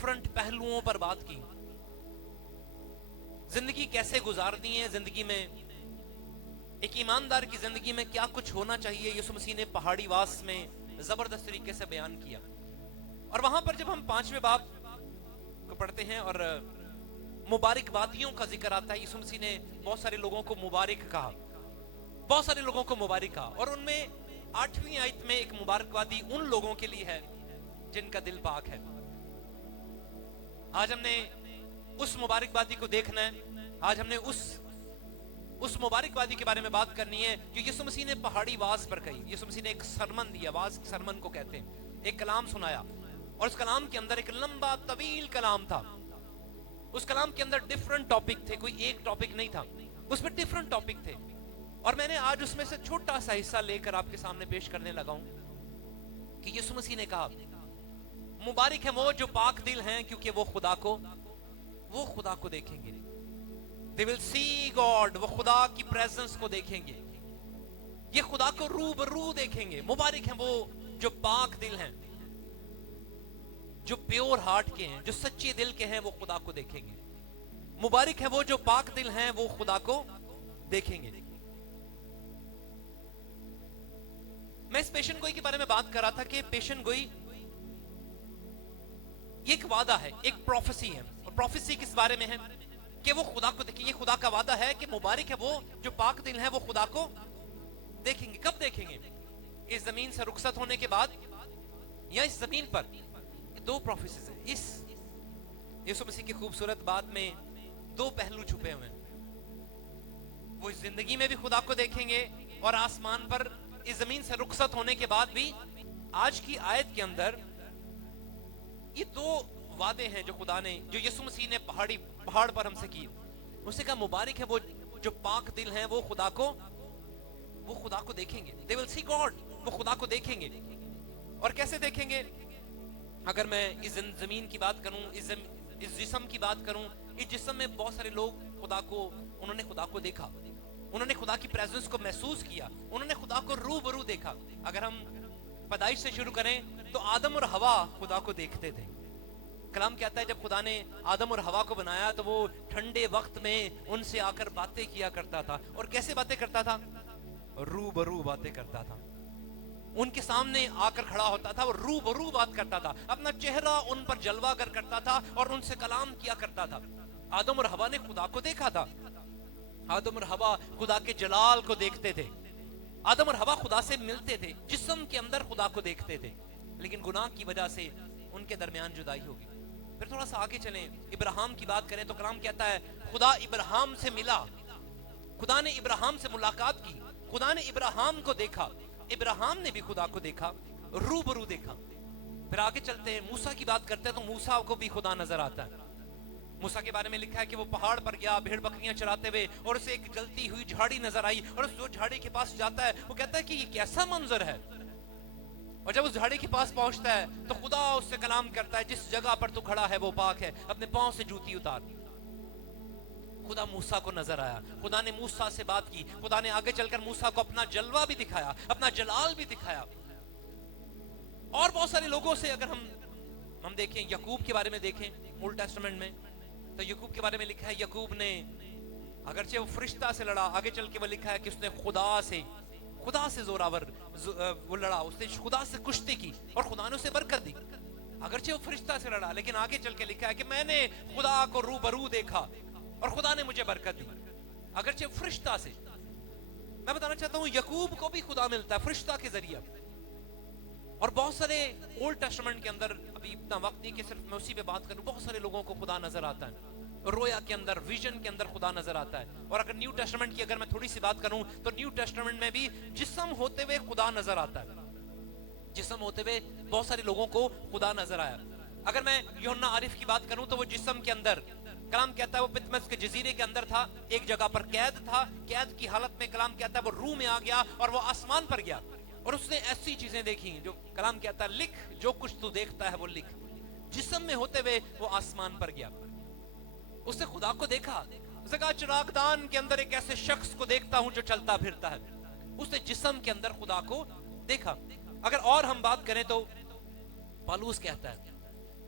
Different پہلوؤں پر بات کی، زندگی کیسے گزارنی ہے، زندگی میں ایک ایماندار کی زندگی میں کیا کچھ ہونا چاہیے، یسوع مسیح نے پہاڑی واس میں زبردست طریقے سے بیان کیا۔ اور وہاں پر جب ہم 5ویں باب کو پڑھتے ہیں اور مبارک بادیوں کا ذکر آتا ہے، یسوع مسیح نے بہت سارے لوگوں کو مبارک کہا، بہت سارے لوگوں کو مبارک کہا، اور ان میں 8ویں آیت میں ایک مبارک بادی ان لوگوں کے لیے ہے جن کا دل پاک ہے۔ آج ہم نے اس مبارک بادی کو دیکھنا ہے، آج ہم نے اس مبارک بادی کے بارے میں بات کرنی ہے جو یسوع مسیح نے پہاڑی واز پر کہی۔ یسوع مسیح نے ایک سرمن دیا، واز سرمن کو کہتے ہیں، ایک کلام سنایا، اور اس کلام کے اندر ایک لمبا طویل کلام تھا۔ اس کلام کے اندر ڈیفرنٹ ٹاپک تھے، کوئی ایک ٹاپک نہیں تھا، اس میں ڈیفرنٹ ٹاپک تھے، اور میں نے آج اس میں سے چھوٹا سا حصہ لے کر آپ کے سامنے پیش کرنے لگا ہوں کہ یسوع مسیح نے کہا مبارک ہے وہ جو پاک دل ہیں کیونکہ وہ خدا کو دیکھیں گے۔ They will see God، وہ خدا کی پریزنس کو دیکھیں گے، یہ خدا کو روبرو دیکھیں گے۔ مبارک ہیں وہ جو پاک دل ہیں، جو پیور ہارٹ کے ہیں، جو سچے دل کے ہیں، وہ خدا کو دیکھیں گے۔ مبارک ہے وہ جو پاک دل ہیں، وہ خدا کو دیکھیں گے۔ میں اس پیشن گوئی کے بارے میں بات کر رہا تھا کہ پیشن گوئی یہ ایک وعدہ ہے، ایک پروفیسی ہے، اور پروفیسی کس بارے میں ہے کہ وہ خدا کو دیکھیں۔ یہ خدا کا وعدہ ہے کہ مبارک ہے وہ جو پاک دل ہیں، وہ خدا کو دیکھیں گے۔ کب دیکھیں گے؟ اس زمین سے رخصت ہونے کے بعد یا اس زمین پر؟ دو پروفیسیز ہیں۔ اس یسوع مسیح کی خوبصورت بات میں دو پہلو چھپے ہوئے ہیں۔ وہ اس زندگی میں بھی خدا کو دیکھیں گے، اور آسمان پر اس زمین سے رخصت ہونے کے بعد بھی۔ آج کی آیت کے اندر یہ دو وعدے ہیں جو خدا نے، جو یسوع مسیح نے پہاڑ پر ہم سے کی۔ اس نے کہا مبارک ہے وہ جو پاک دل ہیں، وہ خدا کو دیکھیں گے۔ They will see God، وہ خدا کو دیکھیں گے۔ اور کیسے دیکھیں گے؟ اگر میں اس زمین کی بات کروں، اس جسم کی بات کروں، اس جسم میں بہت سارے لوگ انہوں نے خدا کو دیکھا، انہوں نے خدا کی پریزنس کو محسوس کیا، انہوں نے خدا کو روبرو دیکھا۔ اگر ہم پیدائش سے شروع کریں تو آدم اور حوا خدا کو دیکھتے تھے۔ کلام کہتا ہے جب خدا نے آدم اور حوا کو بنایا تو وہ ٹھنڈے وقت میں ان سے آ کر باتیں کیا کرتا تھا۔ اور کیسے باتیں کرتا تھا؟ روبرو باتیں کرتا تھا۔ ان کے سامنے آ کر کھڑا ہوتا تھا، وہ روبرو بات کرتا تھا، اپنا چہرہ ان پر جلوہ گر کرتا تھا اور ان سے کلام کیا کرتا تھا۔ آدم اور حوا نے خدا کو دیکھا تھا۔ آدم اور حوا خدا کے جلال کو دیکھتے تھے، آدم اور حوا خدا سے ملتے تھے، جسم کے اندر خدا کو دیکھتے تھے، لیکن گناہ کی وجہ سے ان کے درمیان جدائی ہوگی۔ پھر تھوڑا سا آگے چلیں، ابراہیم کی بات کریں تو کلام کہتا ہے خدا ابراہیم سے ملا، خدا نے ابراہیم سے ملاقات کی، خدا نے ابراہیم کو دیکھا، ابراہیم نے بھی خدا کو دیکھا، روبرو دیکھا۔ پھر آگے چلتے ہیں، موسیٰ کی بات کرتے ہیں تو موسیٰ کو بھی خدا نظر آتا ہے۔ موسیٰ کے بارے میں لکھا ہے کہ وہ پہاڑ پر گیا بھیڑ بکریاں چراتے ہوئے، اور اسے ایک جلتی ہوئی جھاڑی نظر آئی، اور اس جھاڑی کے پاس جاتا ہے، وہ کہتا ہے کہ یہ کیسا منظر ہے۔ اور جب اس جھاڑی کے پاس پہنچتا ہے تو خدا اس سے کلام کرتا ہے، جس جگہ پر تو کھڑا ہے وہ پاک ہے، اپنے پاؤں سے جوتی اتار۔ خدا موسیٰ کو نظر آیا، خدا نے موسیٰ سے بات کی، خدا نے آگے چل کر موسیٰ کو اپنا جلوہ بھی دکھایا، اپنا جلال بھی دکھایا۔ اور بہت سارے لوگوں سے اگر ہم دیکھیں، یعقوب کے بارے میں دیکھیں اولڈ ٹیسٹمنٹ میں، تو یعقوب کے بارے میں لکھا ہے یعقوب نے اگرچہ وہ فرشتہ سے لڑا، آگے چل کے وہ لکھا ہے کہ اس نے خدا سے زوراور وہ لڑا، اس نے خدا سے کشتی کی اور خدا نے اسے برکت دی۔ اگرچہ وہ فرشتہ سے لڑا، لیکن آگے چل کے لکھا ہے کہ میں نے خدا کو روبرو دیکھا اور خدا نے مجھے برکت دی، اگرچہ فرشتہ سے۔ میں بتانا چاہتا ہوں یعقوب کو بھی خدا ملتا ہے فرشتہ کے ذریعہ۔ اور بہت سارے اولڈ ٹیسٹمنٹ کے اندر، ابھی اتنا وقت نہیں کہ صرف میں اسی پہ بات کروں، بہت سارے لوگوں کو خدا نظر آتا ہے، رویا کے اندر، ویژن کے اندر خدا نظر آتا ہے۔ اور اگر نیو ٹیسٹمنٹ کی اگر میں تھوڑی سی بات کروں تو نیو ٹیسٹمنٹ میں بھی جسم ہوتے ہوئے خدا نظر آتا ہے، جسم ہوتے ہوئے بہت سارے لوگوں کو خدا نظر آیا۔ اگر میں یوحنا عارف کی بات کروں تو وہ جسم کے اندر، کلام کہتا ہے وہ پتمس کے جزیرے کے اندر تھا، ایک جگہ پر قید تھا، قید کی حالت میں کلام کہتا ہے وہ روح میں آ گیا اور وہ آسمان پر گیا، اور اس نے ایسی چیزیں دیکھی جو کلام کہتا ہے لکھ، جو کچھ تو دیکھتا ہے وہ لکھ۔ جسم میں ہوتے ہوئے وہ آسمان پر گیا، اس نے خدا کو دیکھا۔ اس نے کہا چراغ دان کے اندر ایک ایسے شخص کو دیکھتا ہوں جو چلتا پھرتا ہے۔ اس نے جسم کے اندر خدا کو دیکھا۔ اگر اور ہم بات کریں تو پالوس کہتا ہے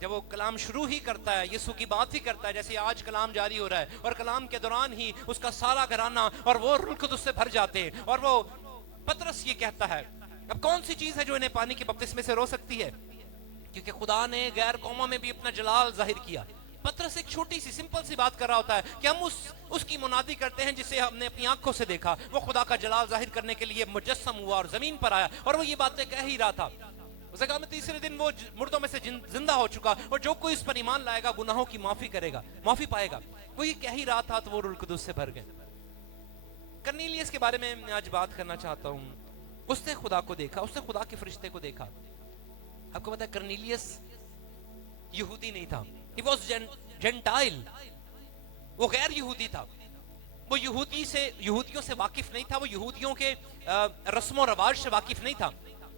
جب وہ کلام شروع ہی کرتا ہے، یسوع کی بات ہی کرتا ہے، جیسے آج کلام جاری ہو رہا ہے، اور کلام کے دوران ہی اس کا سارا گھرانہ اور وہ روح القدس سے بھر جاتے ہیں، اور وہ پطرس یہ کہتا ہے، اب کون سی چیز ہے جو انہیں پانی کے بپتسمے سے رو سکتی ہے؟ کیونکہ خدا نے غیر قوموں میں بھی اپنا جلال ظاہر کیا۔ پطرس ایک چھوٹی سی سمپل سی بات کر رہا ہوتا ہے کہ ہم اس کی منادی کرتے ہیں جسے ہم نے اپنی آنکھوں سے دیکھا، وہ خدا کا جلال ظاہر کرنے کے لیے مجسم ہوا اور زمین پر آیا، اور وہ یہ باتیں کہہ ہی رہا تھا۔ اس نے کہا میں تیسرے دن وہ مردوں میں سے زندہ ہو چکا، اور جو کوئی اس پر ایمان لائے گا گناہوں کی معافی کرے گا، معافی پائے گا۔ وہ یہ کہہ ہی رہا تھا تو وہ روح القدس سے بھر گئے۔ کرنیلیس کے بارے میں آج بات کرنا چاہتا ہوں۔ اس نے خدا کو دیکھا، اس نے خدا کے فرشتے کو دیکھا۔ آپ کو پتا ہے کرنیلیس یہودی نہیں تھا، he was Gentile، وہ غیر یہودی تھا، وہ یہودیوں سے واقف نہیں تھا، وہ یہودیوں کے رسم و رواج سے واقف نہیں تھا،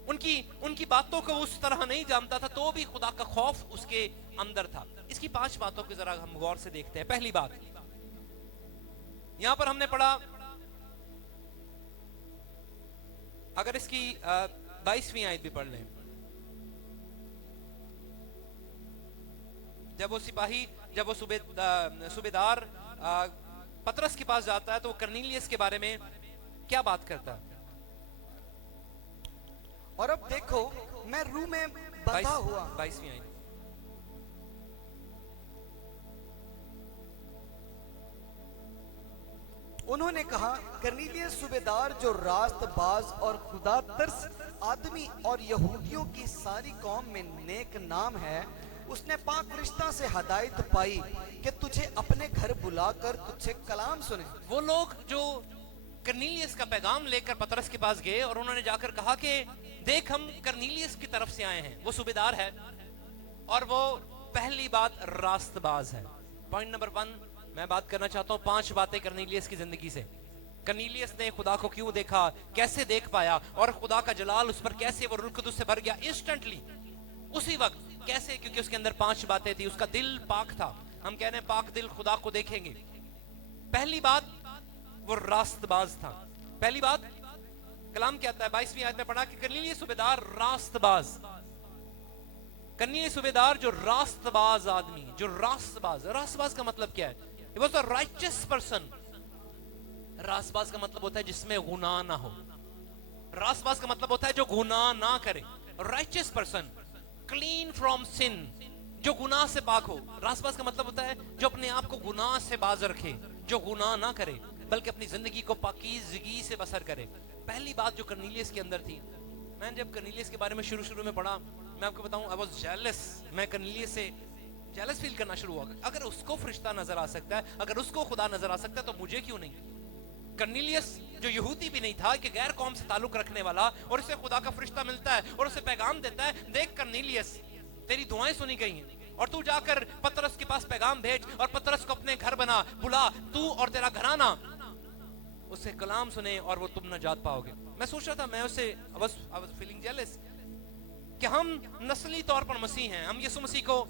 ان کی باتوں کو اس طرح نہیں جانتا تھا، تو بھی خدا کا خوف اس کے اندر تھا۔ اس کی 5 باتوں کو ذرا ہم غور سے دیکھتے ہیں۔ پہلی بات، یہاں پر ہم نے پڑھا، اگر اس کی 22ویں آیت بھی پڑھ لیں، جب وہ صوبیدار پطرس کے پاس جاتا ہے تو وہ کرنیلیس کے بارے میں کیا بات کرتا ہے؟ اور اب دیکھو میں روح میں بندھا ہوا۔ 22ویں آیت۔ انہوں نے کہا کرنیلیس صوبیدار جو راست باز اور خدا ترس آدمی اور یہودیوں کی ساری قوم میں نیک نام ہے، اس نے پاک فرشتہ سے ہدایت پائی کہ تجھے اپنے گھر بلا کر تجھ سے کلام سنے۔ وہ لوگ جو کرنیلیس کا پیغام لے کر پطرس کے پاس گئے اور انہوں نے جا کر کہا کہ دیکھ ہم کرنیلیس کی طرف سے آئے ہیں، وہ صوبیدار ہے اور وہ پہلی بات راست باز ہے۔ پوائنٹ نمبر 1 میں بات کرنا چاہتا ہوں 5 باتیں کرنیلیس کی زندگی سے۔ کرنیلیس نے خدا کو کیوں دیکھا، کیسے دیکھ پایا، اور خدا کا جلال اس پر کیسے وہ روح القدس سے بھر گیا انسٹنٹلی، اسی وقت کیسے؟ کیونکہ اس کے اندر 5 باتیں تھی۔ اس کا دل پاک تھا، ہم کہنے ہیں پاک دل خدا کو دیکھیں گے۔ پہلی بات وہ راست باز تھا۔ پہلی بات کلام کہتا ہے 22ویں آیت میں پڑھا کہ کرنیلیس صوبیدار راست باز، کرنیلیس صوبیدار جو راست باز آدمی، جو راست باز کا مطلب کیا ہے؟ He was a righteous person۔ راست باز کا مطلب ہوتا ہے جس میں گناہ نہ ہو، راست باز کا مطلب ہوتا ہے جو گناہ نہ کرے۔ righteous person clean from sin، جو گناہ سے پاک ہو۔ راست باز کا مطلب ہوتا ہے جو اپنے آپ کو گناہ سے باز رکھے، جو گناہ نہ کرے بلکہ اپنی زندگی کو پاکیزگی سے بسر کرے۔ پہلی بات جو کرنیلیس کے اندر تھی، میں جب کرنیلیس کے بارے میں شروع میں پڑھا، میں آپ کو بتاؤں I was jealous، میں کرنیلیس سے جیلس فیل کرنا شروع ہوا۔ اگر اس کو فرشتہ نظر آ سکتا ہے، اگر اس کو خدا نظر آ سکتا ہے تو مجھے کیوں نہیں؟ کرنیلیس جو یہودی بھی نہیں تھا، کہ غیر قوم سے تعلق رکھنے والا، اور اسے خدا کا فرشتہ ملتا ہے اور اسے پیغام دیتا ہے، دیکھ کرنیلیس تیری دعائیں سنی گئی ہیں، اور تو جا کر پطرس کے پاس پیغام بھیج اور پطرس کو اپنے گھر بلا، تو اور تیرا گھرانہ اس سے کلام سنے اور وہ تم نجات پاؤ گے۔ میں سوچ رہا تھا، میں اسے I was feeling jealous کہ ہم نسلی طور پر مسیح ہیں، ہم یسوع مسیح کو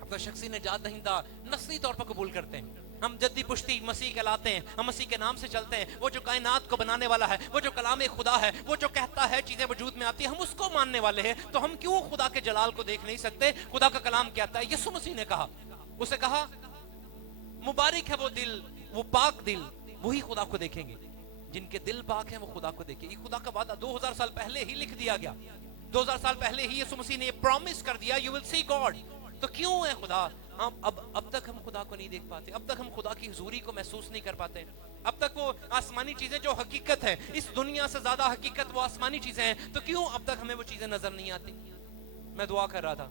اپنا شخصی نجات دہندہ نسلی طور پر قبول کرتے ہیں، ہم جدی پشتی مسیح کہلاتے ہیں، ہم مسیح کے نام سے چلتے ہیں، وہ جو کائنات کو بنانے والا ہے، وہ جو کلام خدا ہے، وہ جو کہتا ہے چیزیں وجود میں آتی ہیں، ہم اس کو ماننے والے ہیں، تو ہم کیوں خدا کے جلال کو دیکھ نہیں سکتے؟ خدا کا کلام کہتا ہے، یسوع مسیح نے کہا، اسے کہا مبارک ہے وہ دل، وہ پاک دل، وہی خدا کو دیکھیں گے، جن کے دل پاک ہیں وہ خدا کو دیکھیں۔ یہ خدا کا وعدہ 2000 سال پہلے ہی لکھ دیا گیا، 2000 سال پہلے ہی یسوع مسیح نے یہ پرومس کر دیا، you will see God۔ تو کیوں ہے خدا؟ اب تک ہم خدا کو نہیں دیکھ پاتے، اب تک ہم خدا کی حضوری کو محسوس نہیں کر پاتے، اب تک وہ آسمانی چیزیں جو حقیقت ہے، اس دنیا سے زیادہ حقیقت وہ آسمانی چیزیں ہیں، تو کیوں اب تک ہمیں وہ چیزیں نظر نہیں آتی؟ میں دعا کر رہا تھا،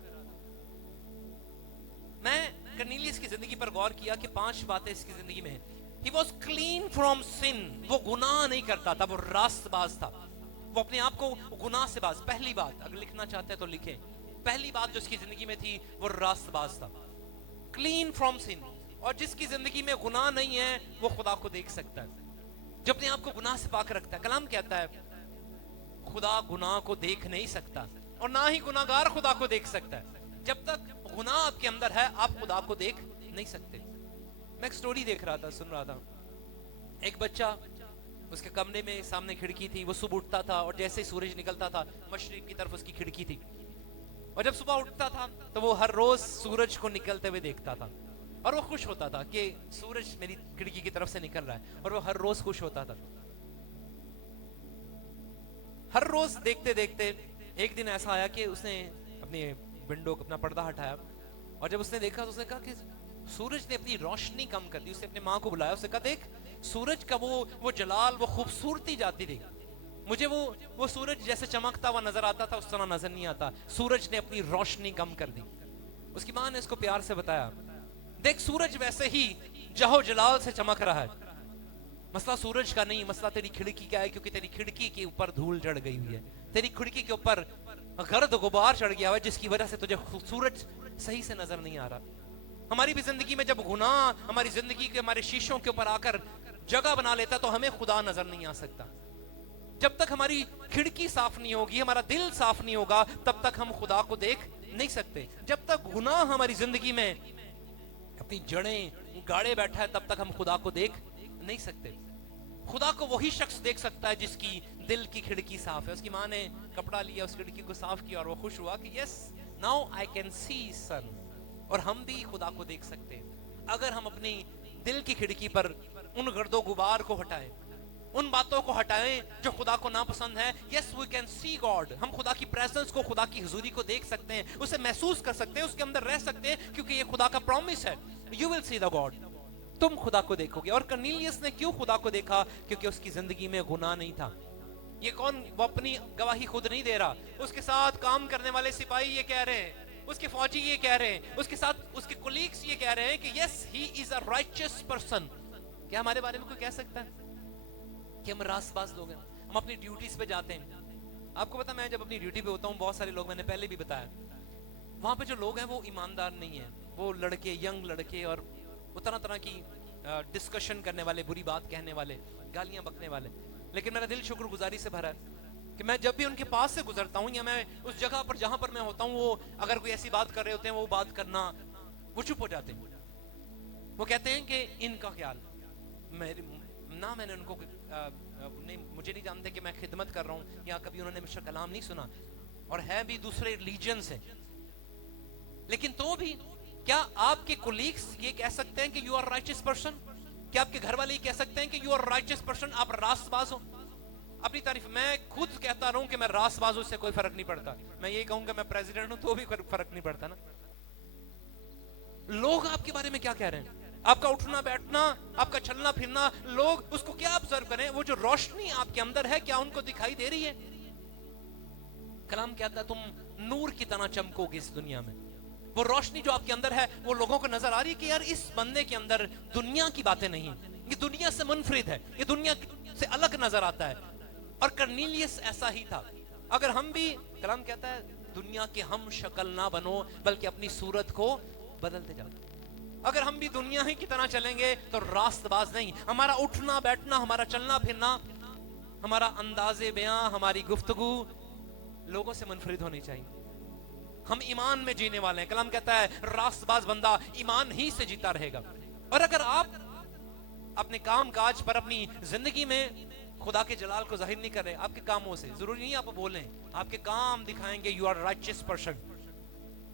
میں کرنیلیس کی زندگی پر غور کیا کہ 5 باتیں اس کی زندگی میں ہیں۔ He was clean from sin، وہ گناہ نہیں کرتا تھا، وہ راست باز تھا، وہ اپنے آپ کو گناہ سے باز۔ پہلی بات، اگر لکھنا چاہتے ہیں تو لکھیں، پہلی بات جو اس کی زندگی میں تھی وہ راست باز تھا، clean from sin۔ اور جس کی زندگی میں گناہ نہیں ہے وہ خدا کو دیکھ سکتا ہے، جو اپنے آپ کو گناہ سے پاک رکھتا ہے۔ کلام کہتا ہے خدا گناہ کو دیکھ نہیں سکتا، اور نہ ہی گناہگار خدا کو دیکھ سکتا ہے۔ جب تک گناہ آپ کے اندر ہے آپ خدا کو دیکھ نہیں سکتے۔ میں ایک سٹوری دیکھ رہا تھا، سن رہا تھا، ایک بچہ، اس کے کمرے میں سامنے کھڑکی تھی، وہ صبح اٹھتا تھا اور جیسے ہی سورج نکلتا تھا مشرق کی طرف اس کی کھڑکی تھی، اور جب صبح اٹھتا تھا تو وہ ہر روز سورج کو نکلتے ہوئے دیکھتا تھا اور وہ خوش ہوتا تھا کہ سورج میری کھڑکی کی طرف سے نکل رہا ہے, اور وہ ہر روز خوش ہوتا تھا. ہر روز دیکھتے دیکھتے ایک دن ایسا آیا کہ اس نے اپنی ونڈو اپنا پردہ ہٹایا, اور جب اس نے دیکھا تو اس نے کہا کہ سورج نے اپنی روشنی کم کر دی. اس نے اپنے ماں کو بلایا, اس نے کہا دیکھ سورج کا وہ جلال, وہ خوبصورتی جاتی تھی, مجھے وہ سورج جیسے چمکتا ہوا نظر آتا تھا اس طرح نظر نہیں آتا, سورج نے اپنی روشنی کم کر دی. اس کی ماں نے اس کو پیار سے بتایا, دیکھ سورج ویسے ہی جہو جلال سے چمک رہا ہے, مسئلہ سورج کا نہیں, مسئلہ تیری کھڑکی کا ہے, کیونکہ تیری کھڑکی کے اوپر دھول چڑھ گئی ہوئی ہے, تیری کھڑکی کے اوپر گرد غبار چڑھ گیا ہے, جس کی وجہ سے تجھے سورج صحیح سے نظر نہیں آ رہا. ہماری بھی زندگی میں جب گناہ ہماری زندگی کے ہمارے شیشوں کے اوپر آ کر جگہ بنا لیتا تو ہمیں خدا نظر نہیں آ سکتا. جب تک ہماری کھڑکی صاف نہیں ہوگی, ہمارا دل صاف نہیں ہوگا, تب تک ہم خدا کو دیکھ نہیں سکتے. جب تک گناہ ہماری زندگی میں اپنی جڑیں گاڑے بیٹھا ہے تب تک ہم خدا کو دیکھ نہیں سکتے. خدا کو وہی شخص دیکھ سکتا ہے جس کی دل کی کھڑکی صاف ہے. اس کی ماں نے کپڑا لیا, اس کھڑکی کو صاف کیا, اور وہ خوش ہوا کہ yes now I can see سن. اور ہم بھی خدا کو دیکھ سکتے ہیں اگر ہم اپنی دل کی کھڑکی پر ان گرد و غبار کو ہٹائیں, ان باتوں کو ہٹائیں جو خدا کو ناپسند ہے. یس وی کین سی گاڈ, ہم خدا کی پریزنس کو, خدا کی حضوری کو دیکھ سکتے ہیں, اسے محسوس کر سکتے ہیں, اس کے اندر رہ سکتے ہیں, کیونکہ یہ خدا کا پرومس ہے, you will C the God, تم خدا کو دیکھو گے. اور کرنیلیس نے کیوں خدا کو دیکھا؟ کیونکہ اس کی زندگی میں گناہ نہیں تھا. یہ کون, وہ اپنی گواہی خود نہیں دے رہا, اس کے ساتھ کام کرنے والے سپاہی یہ کہہ رہے ہیں, اس کے فوجی یہ کہہ رہے ہیں, اس کے ساتھ اس کے کولیگز یہ کہہ رہے ہیں کہ یس ہی از اے رائچس پرسن. کیا ہمارے بارے میں کوئی کہہ سکتا ہے کہ ہم راست باز لوگ ہیں؟ ہم اپنی ڈیوٹیز پہ جاتے ہیں. آپ کو پتا, میں جب اپنی ڈیوٹی پہ ہوتا ہوں, بہت سارے لوگ, میں نے پہلے بھی بتایا, وہاں پہ جو لوگ ہیں وہ ایماندار نہیں ہیں. وہ لڑکے, ینگ لڑکے, اور وہ طرح طرح کی ڈسکشن کرنے والے, بری بات کہنے والے, گالیاں بکنے والے. لیکن میرا دل شکر گزاری سے بھرا ہے کہ میں جب بھی ان کے پاس سے گزرتا ہوں, یا میں اس جگہ پر جہاں پر میں ہوتا ہوں, وہ اگر کوئی ایسی بات کر رہے ہوتے ہیں, وہ بات کرنا, وہ چپ ہو جاتے ہیں. وہ کہتے ہیں کہ ان کا خیال, نہ میں نے ان کو مجھے نہیں جانتے کہ میں خدمت کر رہا ہوں, یا کبھی انہوں نے مجھ سے کلام نہیں سنا, اور ہے بھی دوسرے ریلیجن سے. لیکن تو بھی کیا آپ کے کولیگز یہ کہہ سکتے ہیں کہ یو آر رائچس پرسن؟ کیا آپ کے گھر والے یہ کہہ سکتے ہیں کہ یو آر رائچس پرسن, آپ راست باز ہو؟ اپنی تعریف میں خود کہتا رہوں کہ میں راست باز ہوں, اس سے کوئی فرق نہیں پڑتا. میں یہی کہوں کہ میں پریزیڈنٹ ہوں تو بھی فرق نہیں پڑتا نا. لوگ آپ کے بارے میں کیا کہہ رہے ہیں, آپ کا اٹھنا بیٹھنا, آپ کا چلنا پھرنا, لوگ اس کو کیا آبزرو کریں؟ وہ جو روشنی آپ کے اندر ہے کیا ان کو دکھائی دے رہی ہے؟ کلام کہتا ہے تم نور کی طرح چمکو گے اس دنیا میں. وہ روشنی جو آپ کے اندر ہے وہ لوگوں کو نظر آ رہی ہے کہ یار اس بندے کے اندر دنیا کی باتیں نہیں, یہ دنیا سے منفرد ہے, یہ دنیا سے الگ نظر آتا ہے. اور کرنیلیس ایسا ہی تھا. اگر ہم بھی, کلام کہتا ہے دنیا کے ہم شکل نہ بنو بلکہ اپنی صورت کو بدلتے جاؤ. اگر ہم بھی دنیا ہی کی طرح چلیں گے تو راست باز نہیں. ہمارا اٹھنا بیٹھنا, ہمارا چلنا پھرنا, ہمارا انداز بیاں, ہماری گفتگو لوگوں سے منفرد ہونی چاہیے. ہم ایمان میں جینے والے ہیں. کلام کہتا ہے راست باز بندہ ایمان ہی سے جیتا رہے گا. اور اگر آپ اپنے کام کاج پر, اپنی زندگی میں خدا کے جلال کو ظاہر نہیں کر رہے, آپ کے کاموں سے, ضروری نہیں آپ بولیں, آپ کے کام دکھائیں گے یو آر رائچس پرسن.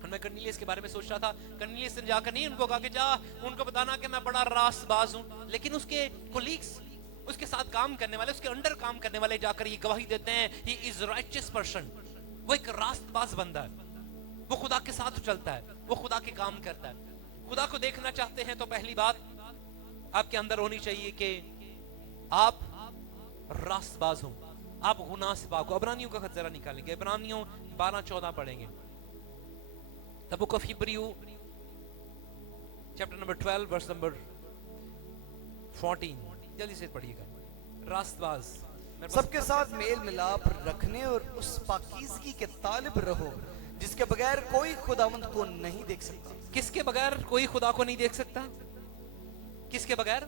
میں کرنیلیس کے بارے میں سوچ رہا تھا, کرنیلیس نے جا کر نہیں ان کو کہا کہ جا ان کو بتانا کہ میں بڑا راست باز ہوں, لیکن اس کے کولیگز, اس کے ساتھ کام کرنے والے, اس کے انڈر کام کرنے والے جا کر یہ گواہی دیتے ہیں ہی از رائچس پرسن. وہ ایک راست باز بندہ ہے, وہ خدا کے ساتھ چلتا ہے, وہ خدا کے کام کرتا ہے. خدا کو دیکھنا چاہتے ہیں تو پہلی بات آپ کے اندر ہونی چاہیے کہ آپ راست باز ہوں, آپ گناہ سے پاک ہو. عبرانیوں کا خط ذرا نکالیں گے, عبرانیوں 12-14 پڑھیں گے. The book of Hebrew chapter number 12 verse number 14, جلدی سے پڑھیے گا. راست باز, سب کے ساتھ میل ملاپ رکھنے اور اس پاکیزگی کے طالب رہو جس کے بغیر کوئی خداوند کو نہیں دیکھ سکتا. کس کے بغیر کوئی خدا کو نہیں دیکھ سکتا؟ کس کے بغیر؟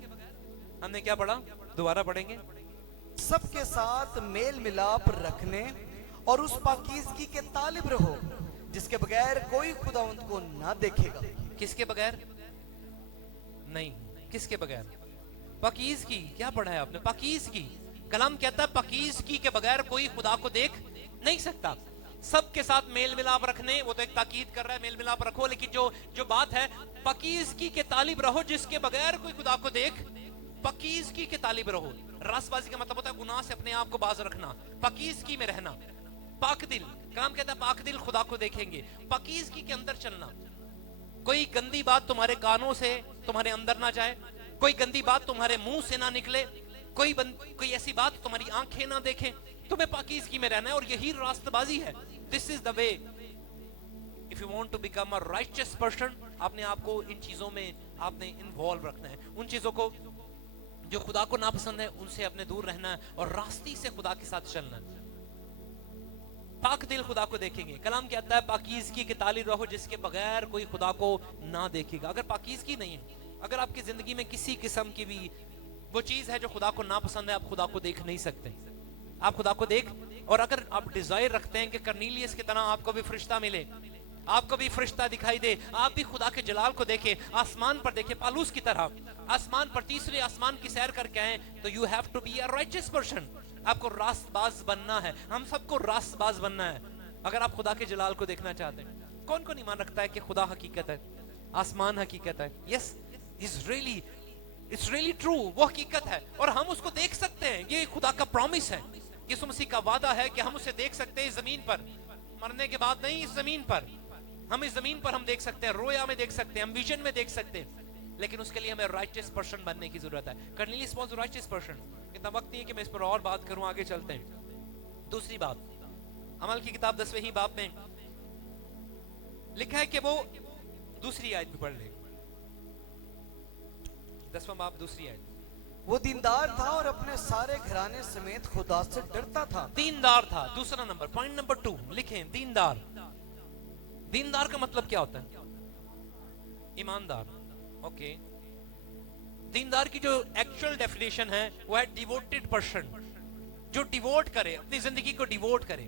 ہم نے کیا پڑھا, دوبارہ پڑھیں گے. سب کے ساتھ میل ملاپ رکھنے اور اس پاکیزگی کے طالب رہو جس کے بغیر کوئی خداوند کو نہ دیکھے گا. کس کے بغیر؟ نہیں, کس کے بغیر؟ پاکیزگی. کیا پڑھا ہے آپ نے؟ پاکیزگی. کلام کہتا ہے پاکیزگی کے بغیر کوئی خدا کو دیکھ نہیں سکتا. سب کے ساتھ میل ملاپ رکھنے، وہ تو ایک تاکید کر رہا ہے میل ملاپ رکھو، لیکن جو بات ہے پاکیزگی کے طالب رہو جس کے بغیر کوئی خدا کو دیکھ، پاکیزگی کے طالب رہو. راست بازی کا مطلب ہوتا ہے گناہ سے اپنے آپ کو باز رکھنا، پاکیزگی میں رہنا. پاک دل، کلام کہتا ہے پاک دل خدا کو دیکھیں گے. پاکیزگی کے اندر چلنا، کوئی گندی بات تمہارے کانوں سے تمہارے اندر نہ جائے، کوئی گندی بات تمہارے منہ سے نہ نکلے، کوئی ایسی بات تمہاری آنکھیں نہ دیکھیں. تمہیں پاکیزگی میں رہنا ہے، اور یہی راست بازی ہے. This is the way. If you want to become a righteous person, آپ نے آپ کو ان چیزوں میں آپ نے انوالو رکھنا ہے. ان چیزوں کو جو خدا کو ناپسند ہے ان سے اپنے دور رہنا ہے، اور راستی سے خدا کے ساتھ چلنا ہے. پاک دل خدا کو دیکھیں گے. کلام کہتا ہے پاکیزگی کے طالب رہو جس کے بغیر کوئی خدا کو نہ دیکھے گا. اگر پاکیزگی نہیں ہے، اگر آپ کی زندگی میں کسی قسم کی بھی وہ چیز ہے جو خدا کو ناپسند ہے، آپ خدا کو دیکھ نہیں سکتے. آپ خدا کو دیکھ، اور اگر آپ ڈیزائر رکھتے ہیں کہ کرنیلیس کی طرح آپ کو بھی فرشتہ ملے، آپ کو بھی فرشتہ دکھائی دے، آپ بھی خدا کے جلال کو دیکھیں، آسمان پر دیکھیں پالوس کی طرح، آسمان پر تیسرے آسمان کی سیر کر کے آئیں، تو you have to be a righteous person. آپ کو راست باز بننا ہے. ہم سب کو راست باز بننا ہے اگر آپ خدا کے جلال کو دیکھنا چاہتے ہیں. کون کون ایمان رکھتا ہے کہ خدا حقیقت ہے، آسمان حقیقت ہے؟ یس، it's really true. وہ حقیقت ہے اور ہم اس کو دیکھ سکتے ہیں. یہ خدا کا پرومس ہے، یسوع مسیح کا وعدہ ہے کہ ہم اسے دیکھ سکتے ہیں اس زمین پر، مرنے کے بعد نہیں، اس زمین پر. ہم اس زمین پر ہم دیکھ سکتے ہیں، رویا میں دیکھ سکتے ہیں، ہم ویژن میں دیکھ سکتے ہیں، لیکن اس کے لیے ہمیں رائچس پرسن بننے کی ضرورت ہے. Cornelius was رائچس person. اتنا وقت نہیں ہے کہ میں اس پر اور بات کروں، آگے چلتے ہیں. دوسری بات، عمل کی کتاب 10ویں ہی باب میں لکھا ہے کہ وہ دوسری آیت بھی پڑھ لیں. 10واں باب دوسری آیت. وہ دیندار تھا اور اپنے سارے گھرانے سمیت خدا سے ڈرتا تھا. دیندار تھا. دوسرا نمبر، پوائنٹ نمبر 2 لکھیں، دیندار. دیندار کا مطلب کیا ہوتا ہے؟ ایماندار. اوکے، دیندار کی جو ایکچوئل ڈیفینیشن ہے وہ ہے ڈیووٹڈ پرسن، جو ڈیووٹ کرے، اپنی زندگی کو ڈیووٹ کرے.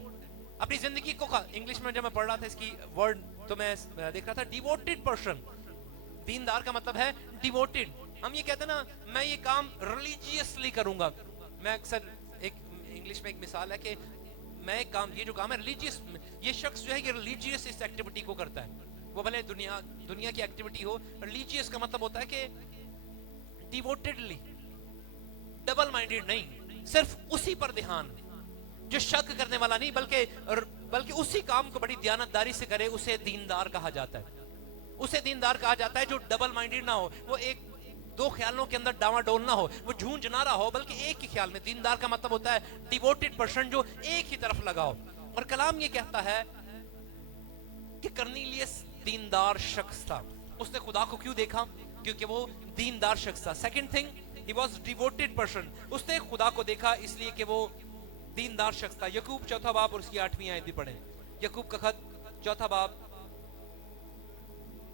اپنی زندگی کو، انگلش میں جب میں پڑھ رہا تھا اس کی ورڈ تو میں دیکھ رہا تھا ڈیووٹڈ پرسن. دیندار کا مطلب ہے ڈیووٹڈ. ہم یہ کہتے ہیں نا، میں یہ کام ریلیجیسلی کروں گا. میں اکثر ایک انگلش میں ایک مثال ہے کہ میں ایک کام، یہ جو کام ہے ریلیجیس، یہ شخص جو ہے یہ ریلیجیس اس ایکٹیویٹی کو کرتا ہے. وہ بھلے دنیا کی ایکٹیویٹی ہو. ریلیجیس کا مطلب ہوتا ہے کہ ڈیووٹڈلی، ڈبل مائنڈیڈ نہیں، صرف اسی پر دھیان، جو شک کرنے والا نہیں، بلکہ اسی کام کو بڑی دیانتداری سے کرے. اسے دیندار کہا جاتا ہے. اسے دیندار کہا جاتا ہے جو ڈبل مائنڈیڈ نہ ہو، وہ ایک دو خیالوں کے اندر ڈاواں ڈول نہ ہو، وہ جھونج نہ رہا ہو، بلکہ ایک ہی خیال میں. دیندار کا مطلب ہوتا ہے ڈیووٹڈ پرسن، جو ایک ہی طرف لگا ہو. اور کلام یہ کہتا ہے کہ کرنیلیس دیندار شخص تھا. اس نے خدا کو کیوں دیکھا؟ کیونکہ وہ دیندار شخص تھا. Second thing, he was devoted person. اس نے خدا کو دیکھا اس لیے کہ وہ دیندار شخص تھا. یعقوب 4 باب اور اس کی 8ویں آیت بھی پڑھیں. یعقوب کا خط 4 باب،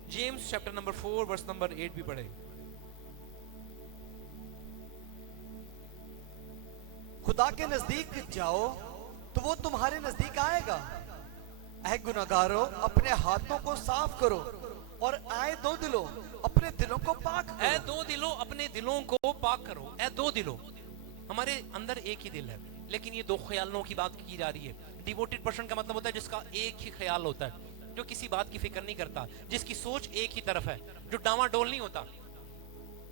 James chapter number 4 verse number 8 بھی پڑھیں. خدا کے نزدیک جاؤ تو وہ تمہارے نزدیک آئے گا. اے گناہگارو، اپنے ہاتھوں کو صاف کرو، اور اے دو دلوں، اپنے دلوں کو پاک کرو. اے دو دلوں، اپنے دلوں کو پاک کرو. اے دو دلوں، ہمارے اندر ایک ہی دل ہے لیکن یہ دو خیالوں کی بات کی جا رہی ہے. ڈیووٹڈ پرسن کا مطلب ہوتا ہے جس کا ایک ہی خیال ہوتا ہے، جو کسی بات کی فکر نہیں کرتا، جس کی سوچ ایک ہی طرف ہے، جو ڈاواں ڈول نہیں ہوتا،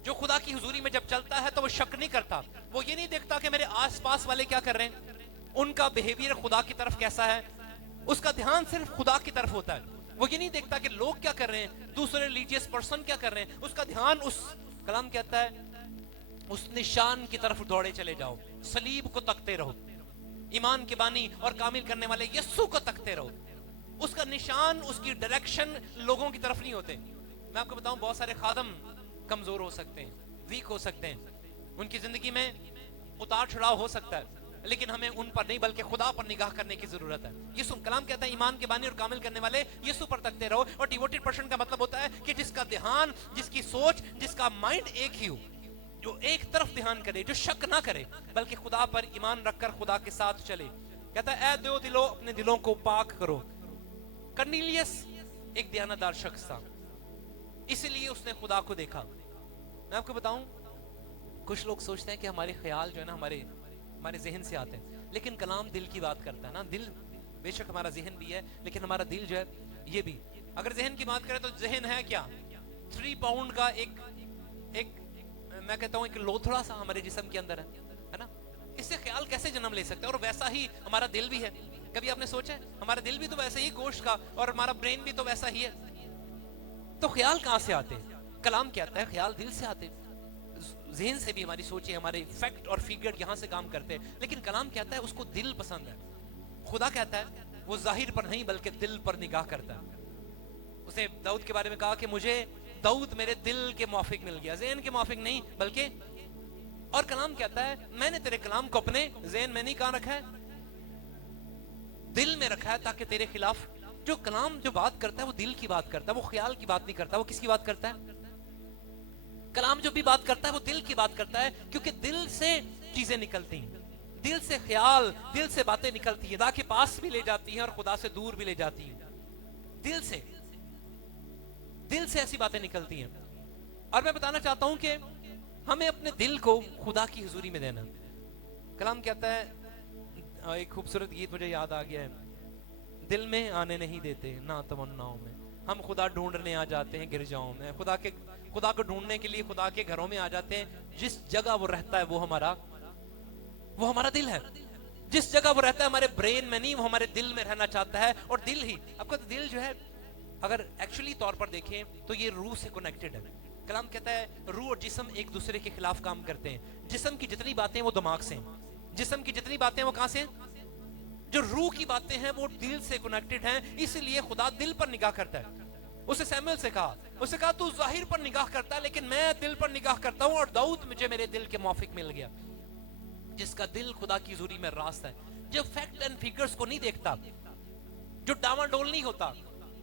جو خدا کی حضوری میں جب چلتا ہے تو وہ شک نہیں کرتا. وہ یہ نہیں دیکھتا کہ میرے آس پاس والے کیا کر رہے ہیں، ان کا بیہیویئر خدا کی طرف کیسا ہے. اس کا دھیان صرف خدا کی طرف ہوتا ہے. وہ یہ نہیں دیکھتا کہ لوگ کیا کر رہے ہیں، دوسرے ریلیجیس پرسن کیا کر رہے ہیں. اس کا دھیان اس، کلام کہتا ہے اس نشان کی طرف دوڑے چلے جاؤ، صلیب کو تکتے رہو، ایمان کے بانی اور کامل کرنے والے یسوع کو تکتے رہو. اس کا نشان، اس کی ڈائریکشن لوگوں کی طرف نہیں ہوتے. میں آپ کو بتاؤں، بہت سارے خادم کمزور ہو سکتے ہیں، ویک ہو سکتے ہیں، ان کی زندگی میں اتار چڑھاؤ ہو سکتا ہے، لیکن ہمیں ان پر نہیں بلکہ خدا پر نگاہ کرنے کی ضرورت ہے. یسوع، کلام کہتا ہے ایمان کے بانی اور کامل کرنے والے یسوع پر تکتے رہو. اور ڈیووٹڈ پرسن کا مطلب ہوتا ہے کہ جس کا دھیان، جس کی سوچ، جس کا مائنڈ ایک ہی ہو، جو ایک طرف دھیان کرے، جو شک نہ کرے بلکہ خدا پر ایمان رکھ کر خدا کے ساتھ چلے. کہتا ہے اے دو دلوں، اپنے دلوں کو پاک کرو. کرنیلیس ایک دیانتدار شخص تھا، اسی لیے اس نے خدا کو دیکھا. میں آپ کو بتاؤں، کچھ لوگ سوچتے ہیں کہ ہمارے خیال جو ہے نا ہمارے ذہن سے آتے ہیں، لیکن کلام دل کی بات کرتا ہے نا. بے شک ہمارا ذہن بھی ہے لیکن ہمارا دل جو ہے یہ بھی. اگر ذہن کی بات کریں تو ذہن ہے کیا؟ 3 پاؤنڈ کا ایک میں کہتا ہوں ایک لوتھڑا سا ہمارے جسم کے اندر ہے نا. اس سے خیال کیسے جنم لے سکتا ہے؟ اور ویسا ہی ہمارا دل بھی ہے. کبھی آپ نے سوچا ہے ہمارا دل بھی تو ویسا ہی گوشت کا اور ہمارا برین بھی تو ویسا ہی ہے. تو خیال کہاں سے آتے؟ کلام کہتا ہے خیال دل سے آتے. ذہن سے بھی ہماری سوچیں، ہمارے فیکٹ اور فگر یہاں سے کام کرتے ہیں، لیکن کلام کہتا ہے اس کو دل پسند ہے. خدا کہتا ہے وہ ظاہر پر نہیں بلکہ دل پر نگاہ کرتا ہے. اس نے داؤد کے بارے میں کہا کہ مجھے داؤد میرے دل کے موافق مل گیا، ذہن کے موافق نہیں بلکہ. اور کلام کہتا ہے میں نے تیرے کلام کو اپنے ذہن میں نہیں کہاں رکھا ہے، دل میں رکھا ہے، تاکہ تیرے خلاف. جو کلام جو بات کرتا ہے وہ دل کی بات کرتا ہے، وہ خیال کی بات نہیں کرتا. وہ کس کی بات کرتا ہے؟ کلام جو بھی بات کرتا ہے وہ دل کی بات کرتا ہے، کیونکہ دل سے چیزیں نکلتی ہیں، دل سے خیال، دل سے باتیں نکلتی ہیں، خدا کے پاس بھی لے جاتی ہیں اور خدا سے دور بھی لے جاتی ہیں. دل سے ایسی باتیں نکلتی ہیں. اور میں بتانا چاہتا ہوں کہ ہمیں اپنے دل کو خدا کی حضوری میں دینا. کلام کہتا ہے، ایک خوبصورت گیت مجھے یاد آ گیا ہے، دل میں آنے نہیں دیتے نہ تمناؤں میں، ہم خدا ڈھونڈنے آ جاتے ہیں گرجاؤں میں. خدا کو ڈھونڈنے کے لیے خدا کے گھروں میں آ جاتے ہیں. جس جگہ وہ رہتا ہے وہ ہمارا دل ہے. جس جگہ وہ رہتا ہے ہمارے برین میں نہیں، وہ ہمارے دل میں رہنا چاہتا ہے. اور دل ہی آپ کا دل جو ہے اگر ایکچولی طور پر دیکھیں تو یہ روح سے کنیکٹڈ ہے. کلام کہتا ہے روح اور جسم ایک دوسرے کے خلاف کام کرتے ہیں. جسم کی جتنی باتیں وہ دماغ سے ہیں، جسم کی جتنی باتیں وہ کہاں سے ہیں؟ جو روح کی باتیں ہیں وہ دل سے کنیکٹڈ ہیں. اس لیے خدا دل پر نگاہ کرتا ہے. اسے سیموئل سے کہا تو ظاہر پر نگاہ کرتا ہے لیکن میں دل پر نگاہ کرتا ہوں. اور داؤد مجھے میرے دل کے موافق مل گیا، جس کا دل خدا کی حضوری میں راست ہے، جو فیکٹ اینڈ فگرز کو نہیں دیکھتا، جو ڈاواڈول نہیں ہوتا،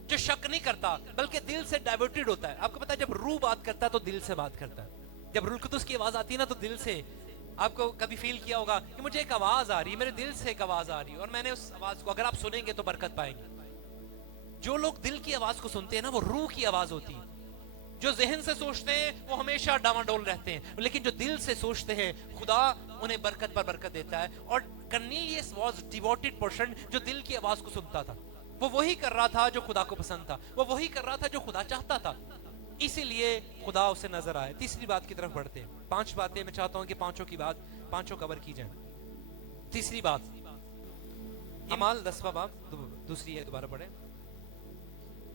جو شک نہیں کرتا بلکہ دل سے ڈائیورٹڈ ہوتا ہے. آپ کو پتا ہے جب روح بات کرتا ہے تو دل سے بات کرتا ہے. جب روح القدس کی آواز آتی ہے نا تو دل سے. آپ کو کبھی فیل کیا ہوگا کہ مجھے ایک آواز آ رہی ہے، میرے دل سے ایک آواز آ رہی ہے، اور میں نے اس آواز کو اگر آپ سنیں گے تو برکت پائیں گے. جو لوگ دل کی آواز کو سنتے ہیں نا وہ روح کی آواز ہوتی ہے. جو ذہن سے سوچتے ہیں وہ ہمیشہ ڈاواڈول رہتے ہیں، لیکن جو دل سے سوچتے ہیں خدا انہیں برکت پر برکت دیتا ہے. اور کرنیلیس واز ڈیووٹڈ پرسن، جو دل کی آواز کو سنتا تھا. وہ وہی کر رہا تھا جو خدا کو پسند تھا، وہ وہی کر رہا تھا جو خدا چاہتا تھا، اسی لیے خدا اسے نظر آئے. تیسری بات کی طرف بڑھتے ہیں. 5 باتیں میں چاہتا ہوں کہ پانچوں کور کی جائیں. تیسری بات اعمال 10واں باب دوسری ہے، دوبارہ پڑھیں.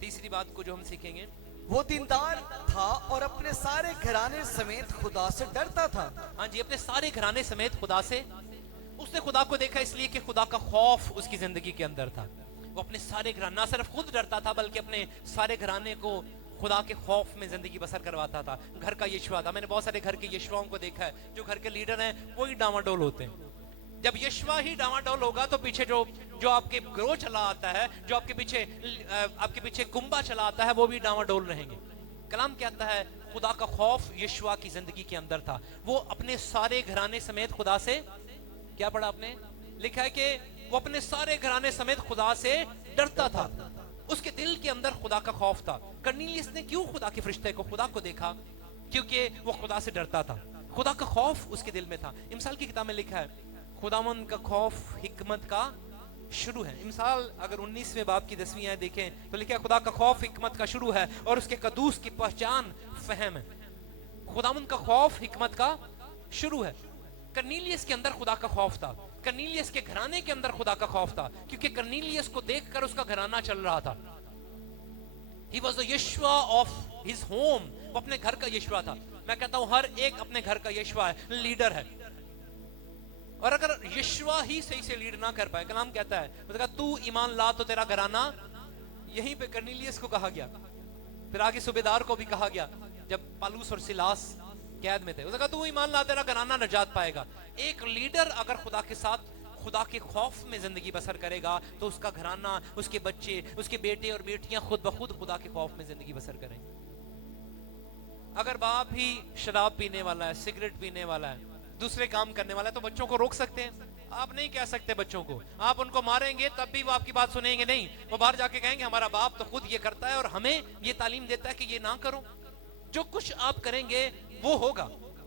تیسری بات کو جو ہم سیکھیں گے، وہ دیندار تھا اور اپنے سارے گھرانے سمیت خدا سے ڈرتا تھا. ہاں جی، اپنے سارے گھرانے سمیت خدا سے. اس نے خدا کو دیکھا اس لیے کہ خدا کا خوف اس کی زندگی کے اندر تھا. وہ اپنے سارے گھرانے نہ صرف خود ڈرتا تھا بلکہ اپنے سارے گھرانے کو خدا کے خوف میں زندگی بسر کرواتا تھا. گھر کا یشوع تھا. میں نے بہت سارے گھر کے یشواؤں کو دیکھا ہے، جو گھر کے لیڈر ہیں وہی ڈاواڈول ہوتے ہیں. جب یشوع ہی ڈاواڈول ہوگا تو پیچھے جو آپ کے گروہ چلا آتا ہے، جو آپ کے پیچھے کنبا چلا آتا ہے، وہ بھی ڈاواڈول رہیں گے. کلام کہتا ہے خدا کا خوف یشوع کی زندگی کے اندر تھا. وہ اپنے سارے گھرانے سمیت خدا سے، کیا پڑھا آپ نے؟ لکھا ہے کہ وہ اپنے سارے گھرانے سمیت خدا سے ڈرتا تھا. اس کے دل کے اندر خدا کا خوف تھا. کرنیلیس نے کیوں خدا کے فرشتے کو، خدا کو دیکھا؟ کیونکہ وہ خدا سے ڈرتا تھا. خدا کا خوف اس کے دل میں تھا. امثال کی کتاب میں لکھا ہے خداوند کا خوف حکمت کا شروع ہے. امثال اگر 19ویں باب کی 10ویں آیت دیکھیں تو لکھا ہے خدا کا خوف حکمت کا شروع ہے اور اس کے قدوس کی پہچان فہم ہے. خداوند کا خوف حکمت کا شروع ہے. کرنیلیس کے اندر خدا کا خوف تھا. کرنیلیس کے گھرانے کے اندر خدا کا خوف تھا، کیونکہ کرنیلیس کو دیکھ کر اس کا گھرانہ چل رہا تھا. He was the Yeshua of his home. وہ اپنے گھر کا یشوع تھا. میں کہتا ہوں ہر ایک اپنے گھر کا یشوع ہے، لیڈر ہے. اور اگر یشوع ہی صحیح سے لیڈ نہ کر پائے، کلام کہتا ہے تو ایمان لا تو تیرا گھرانہ. یہیں پہ کرنیلیس کو کہا گیا، پھر آگے صوبیدار کو بھی کہا گیا جب پالوس اور سلاس قید میں تھے. اس نے کہا تو ایمان لا تیرا گھرانہ نجات پائے گا. ایک لیڈر اگر خدا کے ساتھ خدا کے خوف میں زندگی بسر کرے گا تو اس کا گھرانہ، اس کے بچے، اس کے بیٹے اور بیٹیاں خود بخود خدا کے خوف میں زندگی بسر کریں گے. اگر باپ ہی شراب پینے والا ہے، سگریٹ پینے والا ہے، دوسرے کام کرنے والا ہے تو بچوں کو روک سکتے ہیں؟ آپ نہیں کہہ سکتے بچوں کو. آپ ان کو ماریں گے تب بھی وہ آپ کی بات سنیں گے نہیں. وہ باہر جا کے کہیں گے ہمارا باپ تو خود یہ کرتا ہے اور ہمیں یہ تعلیم دیتا ہے کہ یہ نہ کرو. جو کچھ آپ کریں گے وہ ہوگا.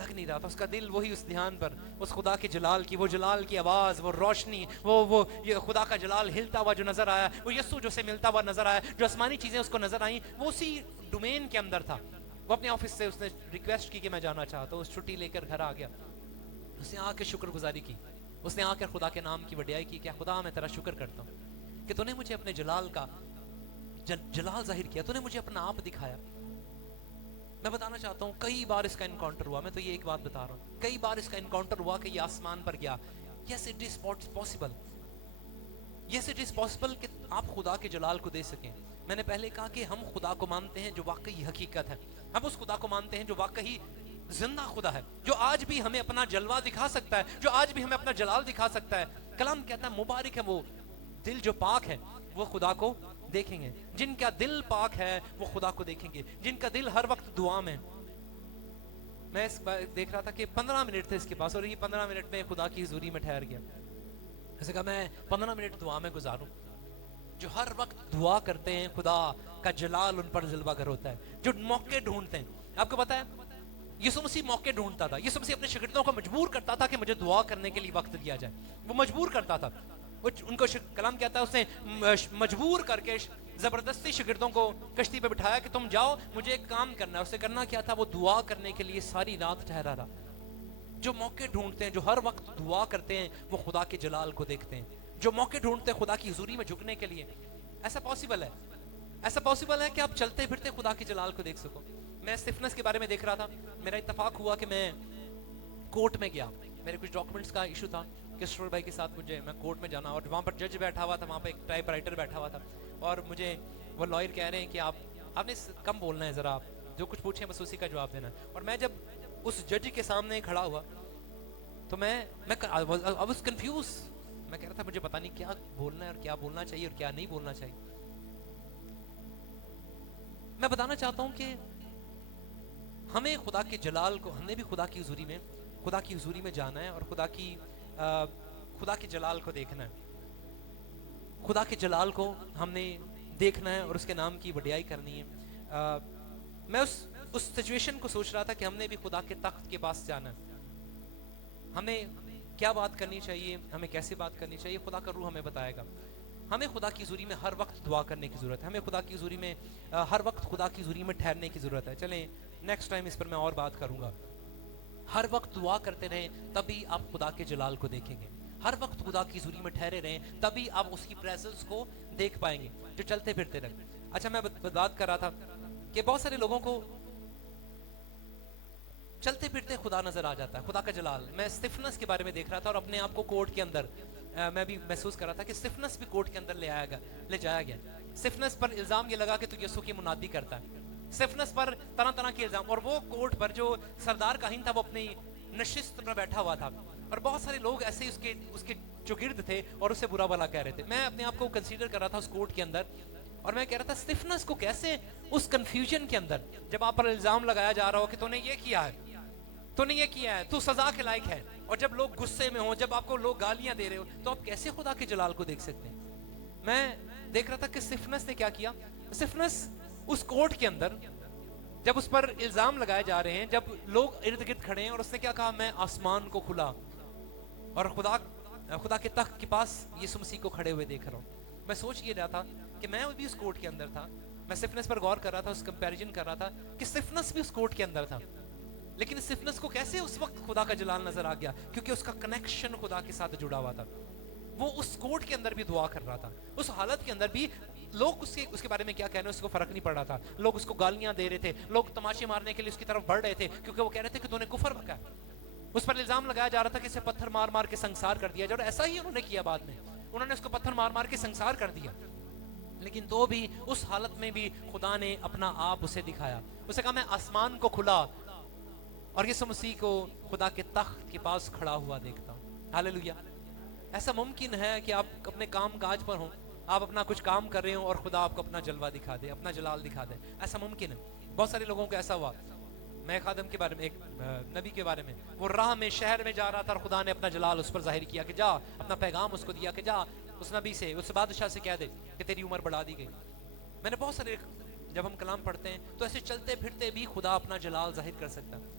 لگ نہیں رہا تھا، اس کا دل وہی اس دھیان پر، اس خدا کے جلال کی، وہ جلال کی آواز، وہ روشنی، وہ یہ خدا کا جلال ہلتا ہوا جو نظر آیا، وہ یسوع جو سے ملتا ہوا نظر آیا، جو آسمانی چیزیں اس کو نظر آئیں، وہ اسی ڈومین کے اندر تھا. وہ اپنے آفس سے اس نے ریکویسٹ کی کہ میں جانا چاہتا ہوں، اس چھٹی لے کر گھر آ گیا. اس نے آ کے شکر گزاری کی، اس نے آ کر خدا کے نام کی وڈیائی کی کہ خدا میں تیرا شکر کرتا ہوں کہ تو نے مجھے اپنے جلال کا جلال ظاہر کیا، تو نے مجھے اپنا آپ دکھایا. میں بتانا چاہتا ہوں کئی بار اس کا انکاؤنٹر ہوا، میں تو یہ ایک بات بتا رہا ہوں، کئی بار اس کا انکاؤنٹر ہوا کہ یہ آسمان پر گیا. Yes it is possible, yes it is possible کہ آپ خدا کے جلال کو دے سکیں. میں نے پہلے کہا کہ ہم خدا کو مانتے ہیں جو واقعی حقیقت ہے، ہم اس خدا کو مانتے ہیں جو واقعی زندہ خدا ہے، جو آج بھی ہمیں اپنا جلوہ دکھا سکتا ہے، جو آج بھی ہمیں اپنا جلال دکھا سکتا ہے. کلام کہتا ہے مبارک ہے وہ دل جو پاک ہے، وہ خدا کو دیکھیں گے. جن کا دل پاک ہے وہ خدا کو دیکھیں گے، جن کا دل ہر وقت دعا میں. میں دیکھ رہا تھا کہ 15 منٹ تھے اس کے پاس، اور یہ 15 منٹ میں خدا کی حضوری میں ٹھہر گیا. ایسے کہا میں 15 منٹ دعا میں گزاروں. جو ہر وقت دعا کرتے ہیں خدا کا جلال ان پر جلوہ گر ہوتا ہے. جو موقع ڈھونڈتے ہیں، آپ کو پتا ہے یسوع مسیح موقع ڈھونڈتا تھا. یسوع مسیح اپنے شاگردوں کو مجبور کرتا تھا کہ مجھے دعا کرنے کے لیے وقت دیا جائے. وہ مجبور کرتا تھا، ان کو کلام کہتا ہے اس نے مجبور کر کے زبردستی شاگردوں کو کشتی پہ بٹھایا کہ تم جاؤ، مجھے ایک کام کرنا ہے. اسے کرنا کیا تھا؟ وہ دعا کرنے کے لیے ساری رات ٹھہرا رہا. جو موقع ڈھونڈتے ہیں، جو ہر وقت دعا کرتے ہیں، وہ خدا کے جلال کو دیکھتے ہیں. جو موقع ڈھونڈتے ہیں خدا کی حضوری میں جھکنے کے لیے، ایسا پاسبل ہے، ایسا پاسبل ہے کہ آپ چلتے پھرتے خدا کے جلال کو دیکھ سکو. میں اسٹیفنس کے بارے میں دیکھ رہا تھا، میرا اتفاق ہوا کہ میں کورٹ میں گیا. میرے کچھ ڈاکومنٹس کا ایشو تھا، کسٹور بھائی کے ساتھ میں کورٹ میں جانا، اور وہاں پر جج بیٹھا ہوا تھا، وہاں پہ ایک ٹائپ رائٹر بیٹھا ہوا تھا، اور مجھے وہ لائر کہہ رہے ہیں کہ آپ نے کم بولنا ہے، ذرا آپ جو کچھ پوچھیں بس اسی کا جواب دینا ہے. اور میں جب اس جج کے سامنے کھڑا ہوا تو میں واز کنفیوز. میں کہہ رہا تھا مجھے پتا نہیں کیا بولنا ہے اور کیا بولنا چاہیے اور کیا نہیں بولنا چاہیے. میں بتانا چاہتا ہوں کہ ہمیں خدا کے جلال کو، ہم نے بھی خدا کی حضوری میں جانا ہے اور خدا کے جلال کو دیکھنا ہے. خدا کے جلال کو ہم نے دیکھنا ہے اور اس کے نام کی وڈیائی کرنی ہے. میں اس سچویشن کو سوچ رہا تھا کہ ہم نے بھی خدا کے تخت کے پاس جانا ہے. ہمیں کیا بات کرنی چاہیے، ہمیں کیسے بات کرنی چاہیے، خدا کا روح ہمیں بتائے گا. ہمیں خدا کی حضوری میں ہر وقت دعا کرنے کی ضرورت ہے، ہمیں خدا کی حضوری میں ہر وقت خدا کی حضوری میں ٹھہرنے کی ضرورت ہے. چلیں نیکسٹ ٹائم اس پر میں اور بات کروں گا. ہر وقت دعا کرتے رہیں تبھی آپ خدا کے جلال کو دیکھیں گے. ہر وقت خدا کی حضوری میں ٹھہرے رہیں تبھی آپ اس کی پریزنس کو دیکھ پائیں گے جو چلتے پھرتے رہیں. اچھا میں بات کر رہا تھا کہ بہت سارے لوگوں کو چلتے پھرتے خدا نظر آ جاتا ہے، خدا کا جلال. میں اسٹیفنس کے بارے میں دیکھ رہا تھا اور اپنے آپ کو کورٹ کے اندر میں بھی محسوس کر رہا تھا کہ اسٹیفنس بھی کورٹ کے اندر لے جایا گیا. اسٹیفنس پر الزام یہ لگا کہ تو یسوع کی منادی کرتا ہے. اسٹیفنس پر طرح طرح کے الزام، اور وہ کورٹ پر جو سردار کاہن تھا وہ اپنی نشست پر بیٹھا ہوا تھا اور بہت سارے لوگ ایسے اس کے جو گرد تھے اور اسے برا بھلا کہہ رہے تھے. میں اپنے آپ کو کنسیڈر کر رہا تھا اس کورٹ کے اندر اور میں کہہ رہا تھا اسٹیفنس کو کیسے اس کنفیوژن کے اندر، جب آپ پر الزام لگایا جا رہا ہو کہ تو نے یہ کیا ہے، تو نے یہ کیا ہے، تو سزا کے لائق ہے، اور جب لوگ غصے میں ہوں، جب آپ کو لوگ گالیاں دے رہے ہو، تو آپ کیسے خدا کے جلال کو دیکھ سکتے ہیں. میں دیکھ رہا تھا کہ اسٹیفنس نے کیا کیا. اسٹیفنس اس کورٹ کے اندر جب اس پر الزام لگائے جا رہے ہیں، جب لوگ ارد گرد کھڑے ہیں، اور اس نے کیا کہا، میں آسمان کو کھلا اور خدا کے تخت کے پاس یسوع مسیح کو کھڑے ہوئے دیکھ رہا ہوں. میں سوچ یہ رہا تھا کہ میں بھی اس کورٹ کے اندر تھا. میں اسٹیفنس پر غور کر رہا تھا، اس کمپیریزن کر رہا تھا کہ اسٹیفنس بھی اس کورٹ کے اندر تھا، لیکن اسٹیفنس کو کیسے اس وقت خدا کا جلال نظر آ گیا، کیونکہ اس کا کنیکشن خدا کے ساتھ جڑا ہوا تھا. وہ اس کورٹ کے اندر بھی دعا کر رہا تھا، اس حالت کے اندر بھی لوگ اس کے بارے میں کیا کہنے اس کو فرق نہیں پڑ رہا تھا. لوگ اس کو گالیاں دے رہے تھے، لوگ تماشے مارنے کے لیے اس کی طرف بڑھ رہے تھے، کیونکہ وہ کہہ رہے تھے کہ تو نے کفر بکا ہے. اس پر الزام لگایا جا رہا تھا کہ اسے پتھر مار مار کے سنسار کر دیا جائے، اور ایسا ہی انہوں نے کیا. بعد میں انہوں نے اس کو پتھر مار مار کے سنسار کر دیا، لیکن تو بھی اس حالت میں بھی خدا نے اپنا آپ اسے دکھایا. اسے کہا میں آسمان کو کھلا اور یسوع مسیح کو خدا کے تخت کے پاس کھڑا ہوا دیکھتا ہوں. ہاللیلویا. ایسا ممکن ہے کہ آپ اپنے کام کاج پر ہوں، آپ اپنا کچھ کام کر رہے ہوں اور خدا آپ کو اپنا جلوہ دکھا دے، اپنا جلال دکھا دے. ایسا ممکن ہے. بہت سارے لوگوں کو ایسا ہوا. میں خادم کے بارے میں، ایک نبی کے بارے میں، وہ راہ میں شہر میں جا رہا تھا اور خدا نے اپنا جلال اس پر ظاہر کیا کہ جا اپنا پیغام اس کو دیا کہ جا اس نبی سے، اس بادشاہ سے کہہ دے کہ تیری عمر بڑھا دی گئی. میں نے بہت سارے، جب ہم کلام پڑھتے ہیں تو ایسے چلتے پھرتے بھی خدا اپنا جلال ظاہر کر سکتا ہے.